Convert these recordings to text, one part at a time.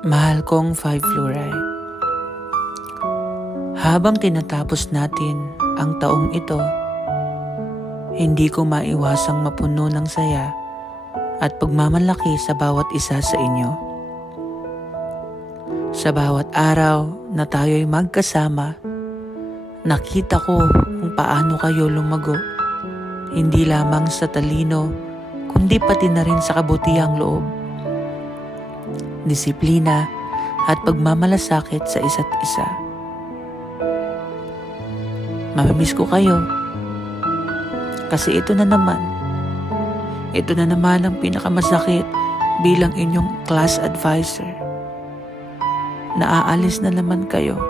Mahal kong 5 fluoride. Habang tinatapos natin ang taong ito, hindi ko maiwasang mapuno ng saya at pagmamalaki sa bawat isa sa inyo. Sa bawat araw na tayo'y magkasama, nakita ko kung paano kayo lumago, hindi lamang sa talino, kundi pati na rin sa kabutihang loob, disiplina at pagmamalasakit sa isa't isa. Mamimiss ko kayo kasi ito na naman ang pinakamasakit bilang inyong class advisor. Naaalis na naman kayo,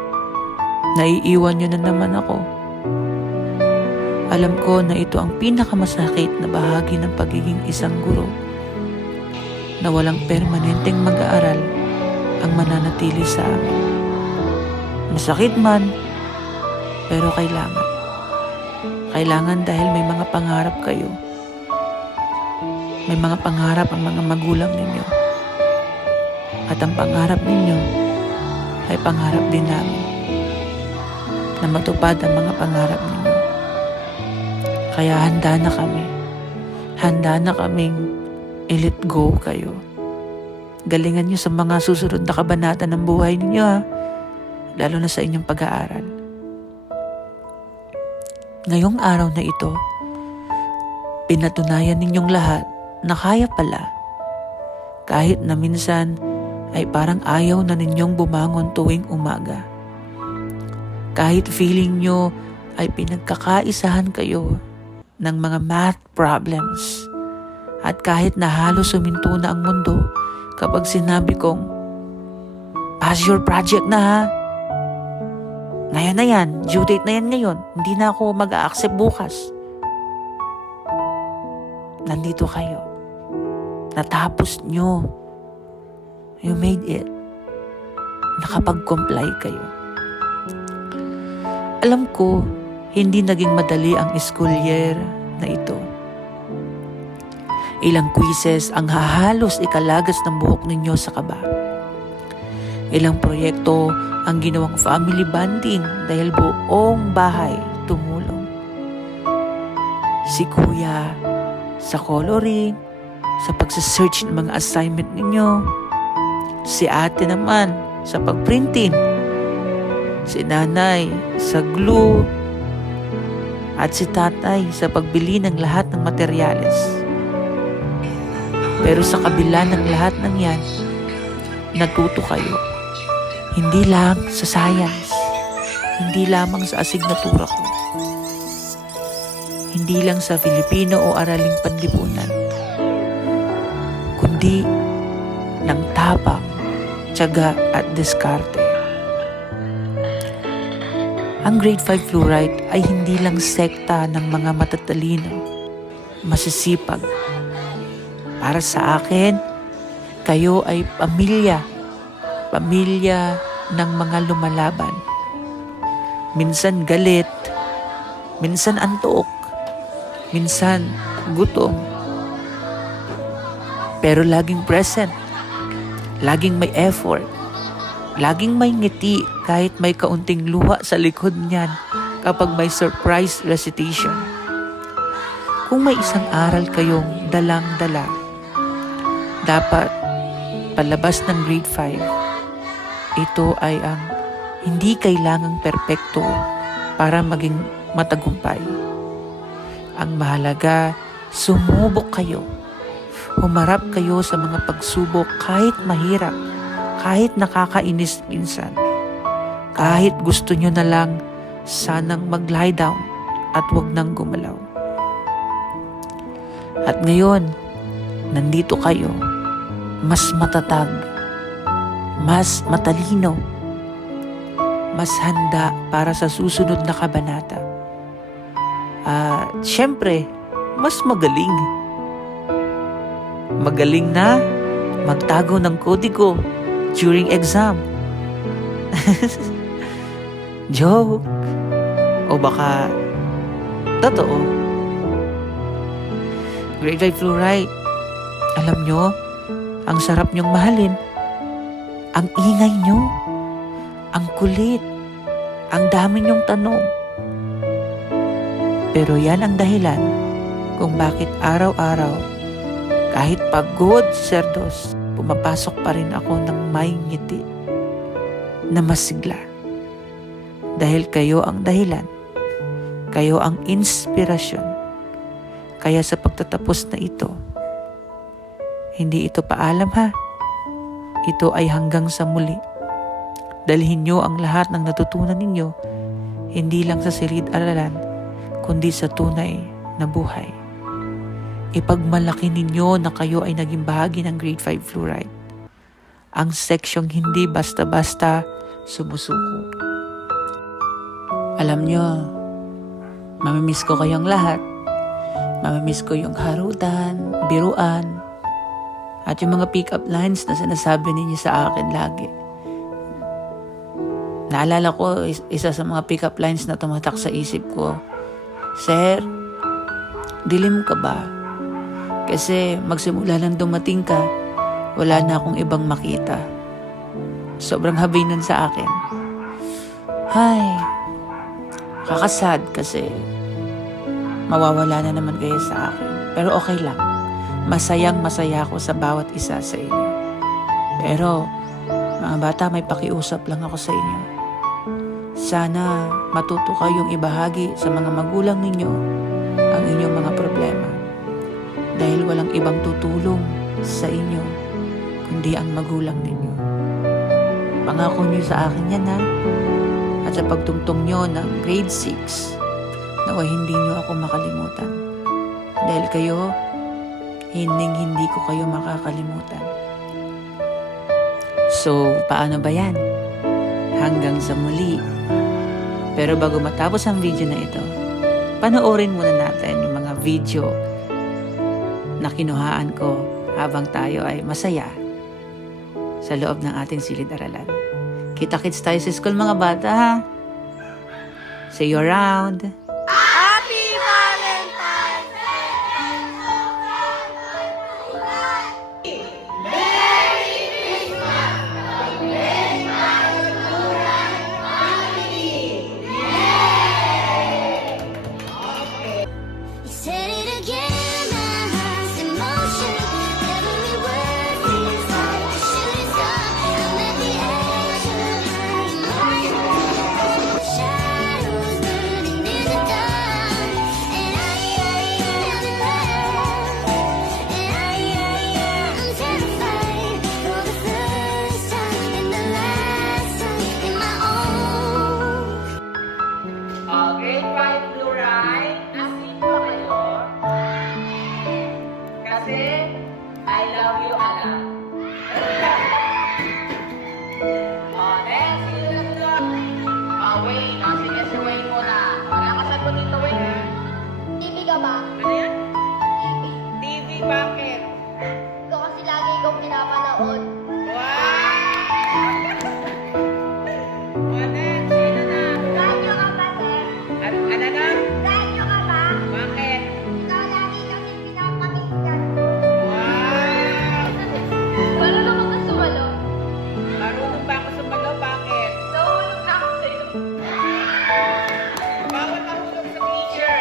naiiwan nyo na naman ako. Alam ko na ito ang pinakamasakit na bahagi ng pagiging isang guro, na walang permanenteng mag-aaral ang mananatili sa amin. Masakit man, pero kailangan. Kailangan dahil may mga pangarap kayo. May mga pangarap ang mga magulang ninyo. At ang pangarap ninyo ay pangarap din namin, na matupad ang mga pangarap ninyo. Kaya handa na kami. Handa na kaming i-let go kayo. Galingan nyo sa mga susunod na kabanata ng buhay ninyo, ha? Lalo na sa inyong pag-aaral. Ngayong araw na ito, pinatunayan ninyong lahat na kaya pala. Kahit na minsan ay parang ayaw na ninyong bumangon tuwing umaga. Kahit feeling nyo ay pinagkakaisahan kayo ng mga math problems. At kahit na halos suminto na ang mundo kapag sinabi kong, pass your project na, ha? Ngayon na yan, due date na yan ngayon. Hindi na ako mag-a-accept bukas. Nandito kayo. Natapos nyo. You made it. Nakapag-comply kayo. Alam ko, hindi naging madali ang school year na ito. Ilang quizzes ang hahalos ikalagas ng buhok ninyo sa kaba. Ilang proyekto ang ginawang family bonding dahil buong bahay tumulong. Si Kuya sa coloring, sa pagsasearch ng mga assignment ninyo. Si Ate naman sa pagprinting. Si Nanay sa glue. At si Tatay sa pagbili ng lahat ng materyales. Pero sa kabila ng lahat ng yan, natuto kayo. Hindi lang sa science, hindi lamang sa asignatura ko, hindi lang sa Filipino o araling panlipunan, kundi ng tapang, tiyaga at diskarte. Ang grade 5 fluoride ay hindi lang sekta ng mga matatalino, masisipag. Para sa akin, kayo ay pamilya ng mga lumalaban. Minsan galit, minsan antok, minsan gutom. Pero laging present, laging may effort, laging may ngiti kahit may kaunting luha sa likod niyan kapag may surprise recitation. Kung may isang aral kayong dalang-dala, dapat palabas ng grade 5, ito ay ang hindi kailangang perpekto para maging matagumpay. Ang mahalaga, sumubok kayo. Humarap kayo sa mga pagsubok kahit mahirap, kahit nakakainis minsan. Kahit gusto nyo na lang sanang mag-lie down at wag nang gumalaw. At ngayon, nandito kayo, mas matatag, mas matalino, mas handa para sa susunod na kabanata. At syempre, mas magaling. Magaling na magtago ng kodigo during exam. Joke. O baka totoo. Grade 5 fluoride. Alam nyo, ang sarap nyong mahalin. Ang ingay nyo, ang kulit, ang dami nyong tanong. Pero yan ang dahilan kung bakit araw-araw, kahit pagod, Sir Dos, pumapasok pa rin ako ng may ngiti na masigla. Dahil kayo ang dahilan, kayo ang inspirasyon. Kaya sa pagtatapos na ito, hindi ito paalam ha. Ito ay hanggang sa muli. Dalhin nyo ang lahat ng natutunan ninyo, hindi lang sa silid-aralan, kundi sa tunay na buhay. Ipagmalaki ninyo na kayo ay naging bahagi ng Grade 5 Fluoride. Ang seksyong hindi basta-basta sumusuko. Alam nyo, mamimiss ko kayong lahat. Mamimiss ko yung harutan, biruan, at yung mga pick-up lines na sinasabi ninyo sa akin lagi. Naalala ko, isa sa mga pick-up lines na tumatak sa isip ko, Sir, dilim ka ba? Kasi magsimula lang dumating ka, wala na akong ibang makita. Sobrang habi nun sa akin. Hay, kakasad kasi mawawala na naman kayo sa akin. Pero okay lang. Masayang masaya ako sa bawat isa sa inyo. Pero, mga bata, may pakiusap lang ako sa inyo. Sana matuto kayong ibahagi sa mga magulang ninyo ang inyong mga problema. Dahil walang ibang tutulong sa inyo, kundi ang magulang ninyo. Pangako niyo sa akin yan ha. At sa pagtungtong nyo ng grade 6, nawa hindi nyo ako makalimutan. Dahil kayo, hindi ko kayo makakalimutan. So, paano ba yan? Hanggang sa muli. Pero bago matapos ang video na ito, panoorin muna natin yung mga video na kinuhaan ko habang tayo ay masaya sa loob ng ating silid-aralan. Kita-kits tayo sa school mga bata ha. See you around. Happy Valentine's You said it again, my heart's in motion. Every word feels like a shooting star. I'm at the edge of my emotions. The shadows burning in the dark. And I'm in love. And I'm terrified for the first time and the last time in my own. Grade 5 Fluoride, asin ba kayo? Kasi, I love you, anak. Next, sino na sunod? Wayne. Sige, si Wayne muna. Wala ka sagot dito, Wayne, ha? TV ka ba? Ano yan? TV. TV, bakit? Ikaw kasi lagi kong pinapanood. Wow! Next, sino na? Radyo ka ba, sir? Ano na? Radyo ka ba? Bakit? Ikaw lagi kasi pinapakinggan. Wow! Marunong ka ba sumalo? Marunong ba ako sumalo? Bakit? Nahulog na ako sa'yo. Bawal mahulog sa teacher.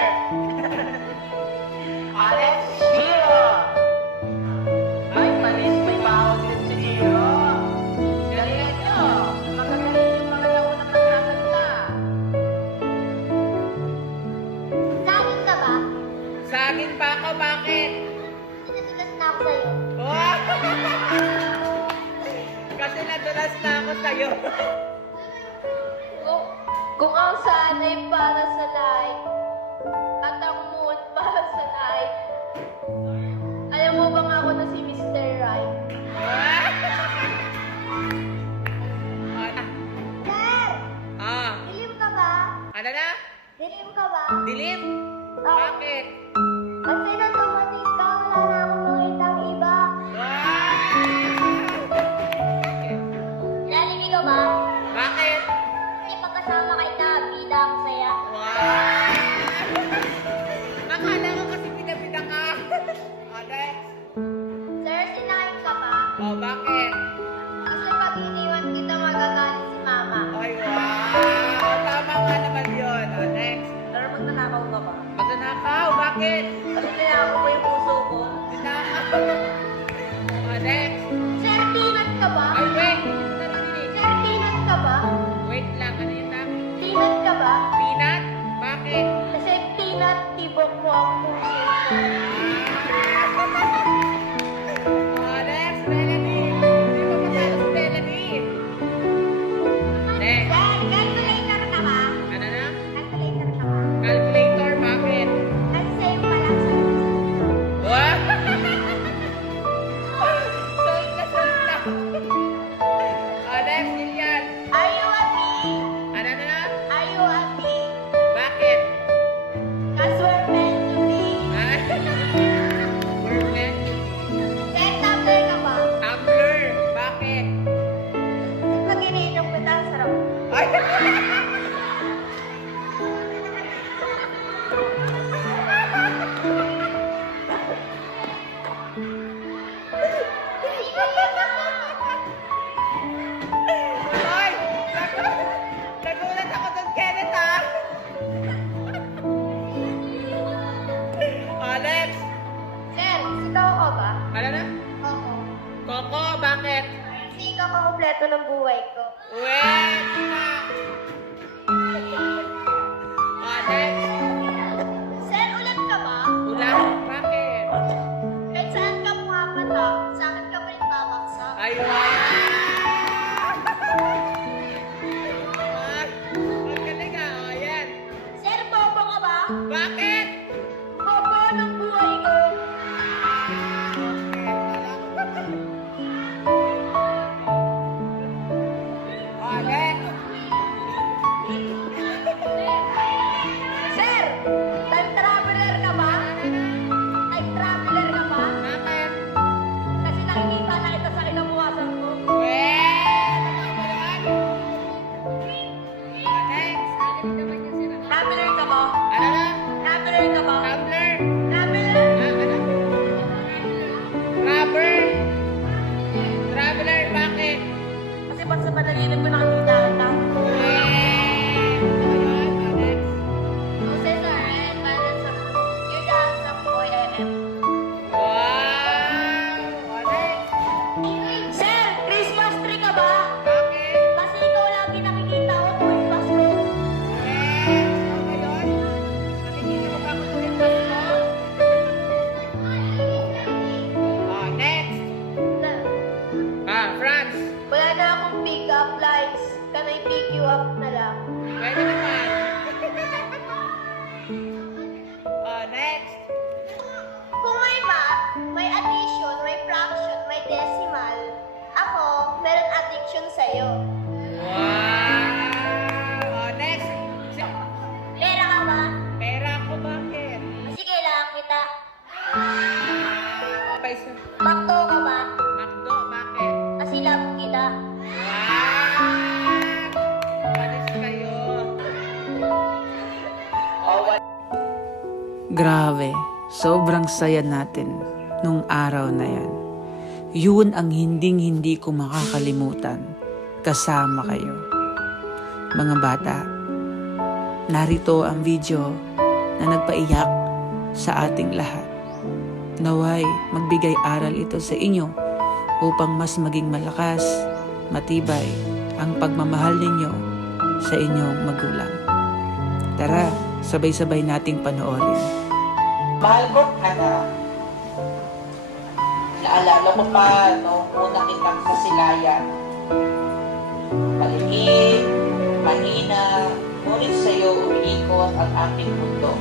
Alex, Giro. Ay, palis, may bawal din si Giro. Galingan nyo. Magagaling yung mga naunang nagkakanta. Saging ka ba? Saging pa ako, bakit? Sinasigas na ako sa'yo. Wow! Kasi nadulas na ako sa'yo. Kung ang saan ay para sa light, at ang moon para sa night, alam mo bang ako na si Mr. Right? Sir! Ah, Dilim ka ba? ano na? Dilim ka ba? Dilim? Ah. Bakit? Kasi nang dumating ka, wala na akong makitang iba. Nalimig ka ba? Bakit? Kasi pagkasama kita, bida ang saya. Wow! Akala ko kasi pinapita ka. Alex? Sir, sinahin ka ba? Oh, bakit? Kasi pag iniwan Melanie. Hindi mo matalo si Melanie. Next. Calculator na ba? Ano na? Calculator na ba? Calculator, bakit? Nag-save pa lang sa Wow! Sold na, sold na. Next, Lilian. Are you happy? Ano na? Are you happy? Bakit? Cause we're meant to be. Ay, we're meant to be. Then, tumbler ka ba? Tumbler, bakit? Pag iniinom ko ito, sarap. Ay! Ay! Nagulat ako doon, Kenneth, ha? Alex! Sir, sigaw ka ba? Ano na? Oo. Coco, bakit? Hindi ka makumpleto ng buhay ko. Wait! Alex! Sir, ulit ka ba? Ulang, bakit? Kahit saan ka pumapunta, sa akin ka pa rin babaksak. Ay, wow! Ay, ang galing, ah. O, yan. Sir, bobo ka ba? Bakit? Bobo ng buhay ko. Alex! Sir, time traveler ka ba? Time traveler ka ba? Bakit? Kasi nakikita na ito sa kinabukasan ko. Wait! Ano ba naman? Alex! Traveler ka ba? Ano na? Traveler ka ba? Tumbler? Traveler? Ano? Rubber? Traveler, bakit? Kasi pag sa panaginip ko nakikita kita. Wait! Ano yun, Alex? Jose Sarren, balance sa you're the handsome boy I am. Wow! Alex! Sir, Christmas tree ka ba? Bakit? Kasi ikaw lagi nakikita ko tuwing Pasko. Yes! Okay yun? Nakikita mo ba ako tuwing Pasko? Next! Sir, Franz! wala na akong pick-up lines. Can I pick you up na lang? Pwede naman. Next! Kung may math, may addition, may fraction, may decimal, ako, meron addiction sa'yo. Wow! Next! Pera ka ba? Pera ko, bakit? Kasi kailangan kita. Okay, sir. Makto ka ba? Makdo, bakit? Kasi love kita. Wow! Alis kayo. Grabe, sobrang saya natin nung araw na yan. Yun ang hinding-hindi ko makakalimutan kasama kayo. Mga bata, narito ang video na nagpaiyak sa ating lahat. Naway magbigay aral ito sa inyo upang mas maging malakas, matibay ang pagmamahal ninyo sa inyong magulang. Tara, sabay-sabay nating panoorin. Mahal ko, anak. Naalala ko pa nung una kitang kasilayan. Maliit, mahina, ngunit sa'yo umiikot ang aking mundo.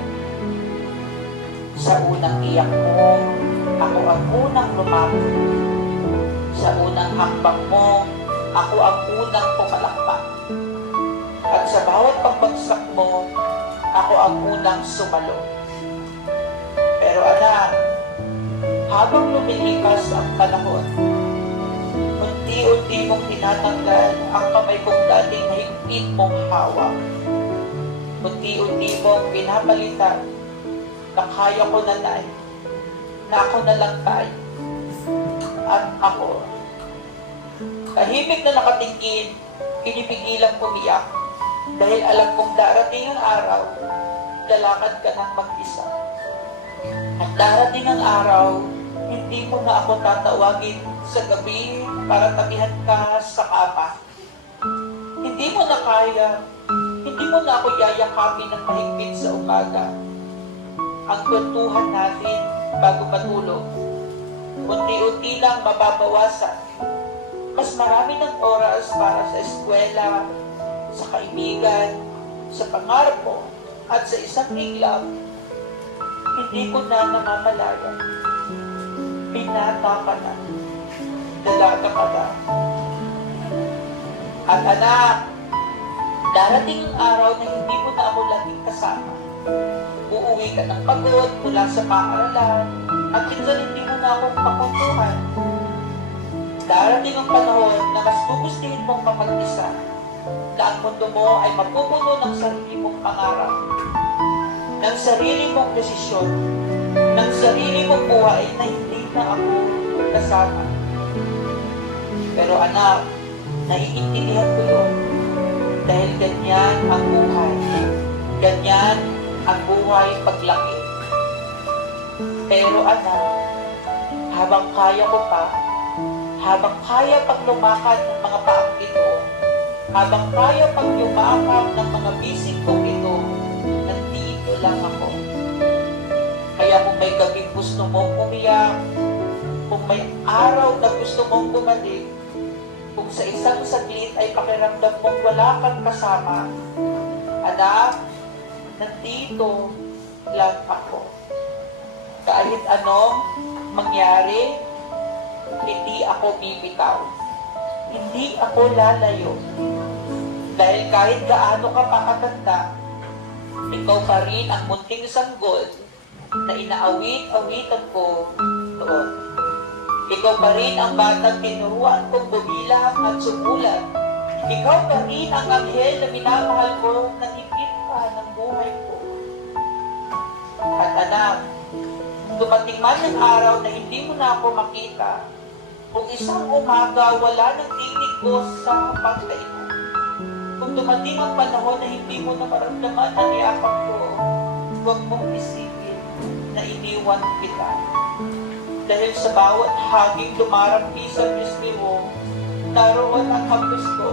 Sa unang iyak mo, ako ang unang lumapit. Sa unang hakbang mo, ako ang unang pumalakpak. At sa bawat pagbagsak mo, ako ang unang sumalo. Pero anak, habang lumilipas ang panahon, unti-unti mong tinatanggal ang kamay kong dating higpit mong hawak. Unti-unti mong pinapalitan na kaya ko na tay, na ako na lang tayo. At ako, tahimik na nakatingin, pinipigilang umiyak dahil alam kong darating ang araw, lalakad ka ng mag-isa. At darating ang araw, hindi mo na ako tatawagin sa gabi para tabihan ka sa kama. Hindi mo na kaya, hindi mo na ako yayakapin ng mahigpit sa umaga. Ang kwentuhan natin bago matulog, unti-unti lang mababawasan. Mas marami ng oras para sa eskwela, sa kaibigan, sa pangarap mo, at sa isang iglap, hindi ko na namamalayan. Binata ka na. Dalaga ka na. At anak, darating ang araw na hindi mo na ako laging kasama. Uuwi ka ng pagod mula sa paaralan at minsan hindi mo na akong pakuntuhan. Darating ang panahon na mas gugustuhin mong mapag-isa, na ang mundo mo ay mapupuno ng sarili mong pangarap, ng sarili mong desisyon, ng sarili mong buhay na hindi na ako kasama. Pero anak, naiintindihan ko yun. Dahil ganyan ang buhay. Ganyan ang buhay paglaki. Pero anak, habang kaya ko pa, habang kaya pang lumakad ng mga paang ito, habang kaya pang yumakap ng mga bisig kong ito, nandito lang ako. Kaya kung may gabing gusto mong umiyak, kung may araw na gusto mong bumalik, kung sa isang saglit ay pakiramdam mong wala kang kasama, anak, nandito lang ako. Kahit anong mangyari, hindi ako bibitaw. Hindi ako lalayo. Dahil kahit gaano ka pakatanda, ikaw pa rin ang munting sanggol na inaawit-awitan ko noon. Ikaw pa rin ang batang tinuruan kong bumilang at sumulat. Ikaw pa rin ang anghel na minamahal ko ng higit pa ng buhay ko. At anak, dumating man ang araw na hindi mo na ako makita, kung isang umaga wala ng tinig ko sa pagkainan, kung dumating ang panahon na hindi mo na maramdaman ang yakap ko, huwag mong isipin na iniwan kita. Dahil sa bawat haging lumarampi sa pisngi mo, naroon ang hapdos ko.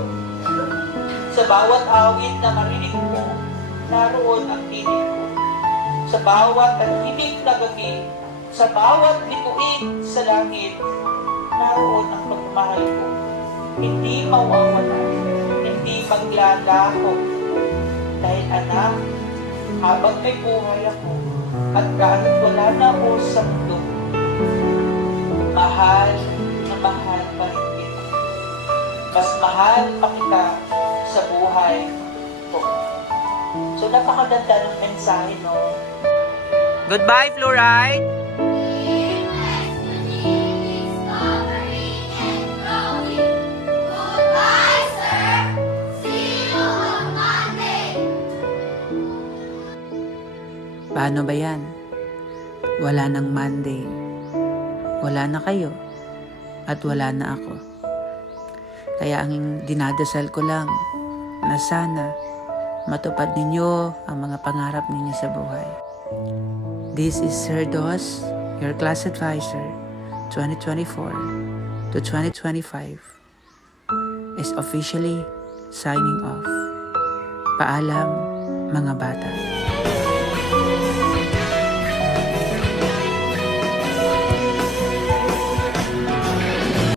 Sa bawat awit na marinig mo, naroon ang tinig ko. Sa bawat tahimik na gabi, sa bawat bituin sa langit, naroon ang pagmamahal ko. Hindi mawawala, hindi maglalaho. Dahil anak, habang may buhay ako, at kahit wala na ako sa mundo, mahal na mahal pa rin kita. Mas mahal pa kita sa buhay ko. So napakaganda ng mensahe, no? Goodbye, Fluoride! Paano ba yan? Wala nang Monday. Wala na kayo. At wala na ako. Kaya ang dinadasal ko lang na sana matupad ninyo ang mga pangarap ninyo sa buhay. This is Sir Dos, your class advisor, 2024 to 2025, is officially signing off. Paalam, mga bata.